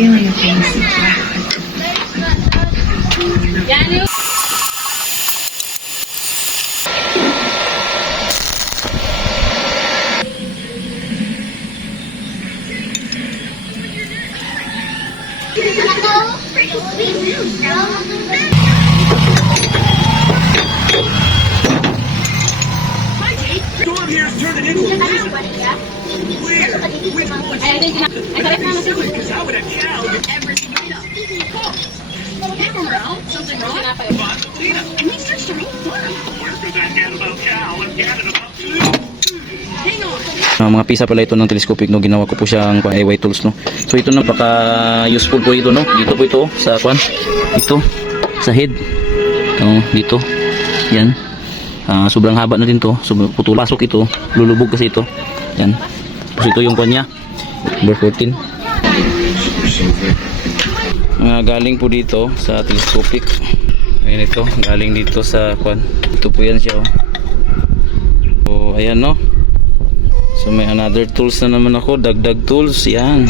feeling of being secure. Storm here's turning into a blizzard. Where? Which one? Because I would have shouted everything right up. Oh, hey, Morel. Something wrong? Lena. Mr. Storm. Where's that cat about cow and cat about hang on. Mga pisa pala ito ng telescopic, no, ginawa ko po siyang pang AY tools, no. So ito napaka useful po ito, no. Dito po ito sa kwan, dito sa head, dito yan. Sobrang haba na din to, sobrang putol, pasok ito, lulubog kasi ito yan. Tapos ito yung kwan niya, number 14. Galing po dito sa telescopic. Ayan, ito galing dito sa kwan, ito po yan siya, oh. So ayan, no. So may another tools na naman ako, dagdag tools yan.